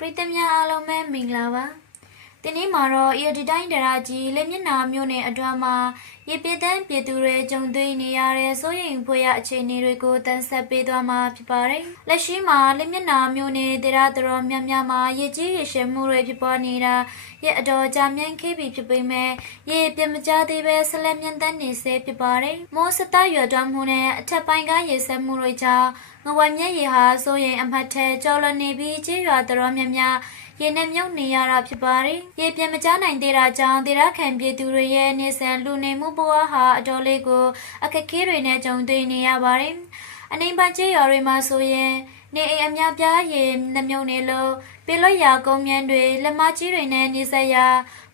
ပရိသတ်များအားလုံးပဲမင်္ဂလာပါဒီနေ့မှာတော့အေဒီတိုင်းဒရာကြီးလက်မျက်နှာမျိုးနဲ့အတွမ်းမှာရေပြည့်တန်းပြည်သူတွေကြုံတွေ့နေရတဲ့စိုးရိမ်ဖွယ်ရအခြေအနေတွေကိုတင်ဆက်ပေးသွားမှာဖြစ်ပါတယ်လက်ရှိမှာလက်မျက်နှာမျိုးနဲ့ဒရာတော်များများမှာရေကြီးရေရှည်မှုတွေဖြစ်ပေါ်နေတာရဲ့အတော်ကြာမြင့်ခဲ့ပြီဖြစ်ပေမဲ့ရေပြမကျသေးပဲဆက်လက်မြင့်တက်နေစေဖြစ်ပါတယ်မိုးစတရွတော်မှုနဲ့အထက်ပိုင်းကရေဆက်မှုတွေကြောင့်ငဝမျက်ရည်ဟာစိုးရိမ်အမှတ်ထဲကျော်လွန်နေပြီးကြေးရွာတော်များများရေနဲ့မြုပ်နေရတာဖြစ်ပါတယ်။ရေပြင်းမကျနိုင်သေးတာကြောင့်ဒေသခံပြည်သူတွေရဲ့နေဆန်လူနေမှုဘဝဟာအတော်လေးကိုအခက်အခဲတွေနဲ့ကြုံတွေ့နေရပါတယ်။အနိမ့်ပိုင်းကျေးရွာတွေမှာဆိုရင်နေအိမ်အများပြားရေနှမြုပ်နေလို့ပေလွတ်ရာကုန်းမြန်းတွေလက်မကြီးတွေနဲ့နေဆက်ရာ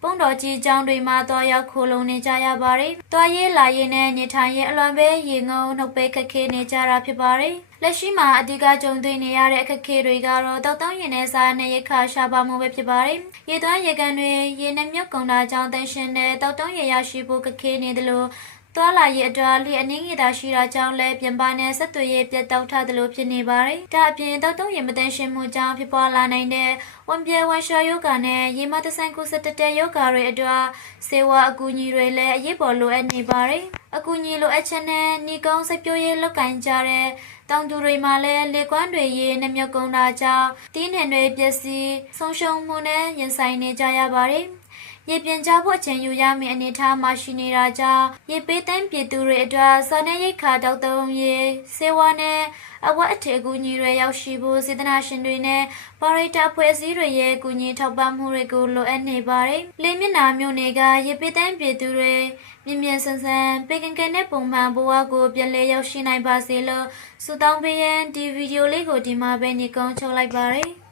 ပုံတော်ကြီးကျောင်းတွေမှာတော်ရောက်ခိုလုံနေကြရပါတယ်။တွားရေးလာရေးနဲ့နေထိုင်ရေးအလွန်ပဲရေငုံနှုတ်ပိတ်ခက်ခဲနေကြတာဖြစ်ပါတယ်။လက်ရှိမှာအဓိကကြုံတွေ့နေရတဲ့အခက်အခဲတွေကတော့တောက်တောင်းရင်နဲ့စားနဲ့ရိခါရှာပါမှုပဲဖြစ်ပါတယ်။ရေသွမ်းရေကန်တွေရေနှမြုပ်ကုန်တာကြောင့်တန်ရှင်တဲ့တောက်တောင်းရေရရှိဖို့ခက်ခဲနေတယ်လို့တွာလာရဲ့အတွက်လျှအနှင်းရတာရှိတာကြောင့်လည်းပြင်ပနဲ့ဆက်သွယ်ရေးပြတ်တောက်ထားသလိုဖြစ်နေပါတယ်။ဒါအပြင်တောက်တုံးရင်မတန်ရှင်းမှုကြောင့်ဖြစ်ပေါ်လာနိုင်တဲ့ဝန်ပြေဝန်ရှော်ယောဂနဲ့ရေမတဆိုင်ကုသတဲ့ယောဂတွေအတွက်စေဝါအကူအညီတွေလည်းအရေးပေါ်လိုအပ်နေပါတယ်။အကူအညီလိုအပ်ချက်နဲ့ညီကုန်းစိတ်ပြိုးရေးလောက်ကင်ကြတဲ့တောင်သူတွေမှာလည်းလေကွမ်းတွေရေနှမြုပ်ကုန်တာကြောင့်တင်းနှံတွေပျက်စီးဆုံးရှုံးမှုနဲ့ရင်ဆိုင်နေကြရပါတယ်။ရေပြင်ကြဖို့အချိန်ယူရမယ့်အနေအထားမှာရှိနေတာကြောင့်ရေပေးတန်းပြည်သူတွေအတွက်စားနပ်ရိက္ခာတောက်တုံးရေစေဝါနဲ့အဝတ်အထည်ကူညီတွေရောက်ရှိဖို့စေတနာရှင်တွေနဲ့ပါရိတာဖွဲ့စည်းတွေရဲ့ကူညီထောက်ပံ့မှုတွေကိုလိုအပ်နေပါတယ်။လေးမျက်နှာမျိုးတွေကရေပေးတန်းပြည်သူတွေမြင်မြန်ဆန်ဆန်ပေကင်ကန်နဲ့ပုံမှန်ဘဝကိုပြန်လည်ရောက်ရှိနိုင်ပါစေလို့ဆုတောင်းပေးရန်ဒီဗီဒီယိုလေးကိုဒီမှာပဲညကုံးချုပ်လိုက်ပါရစေ။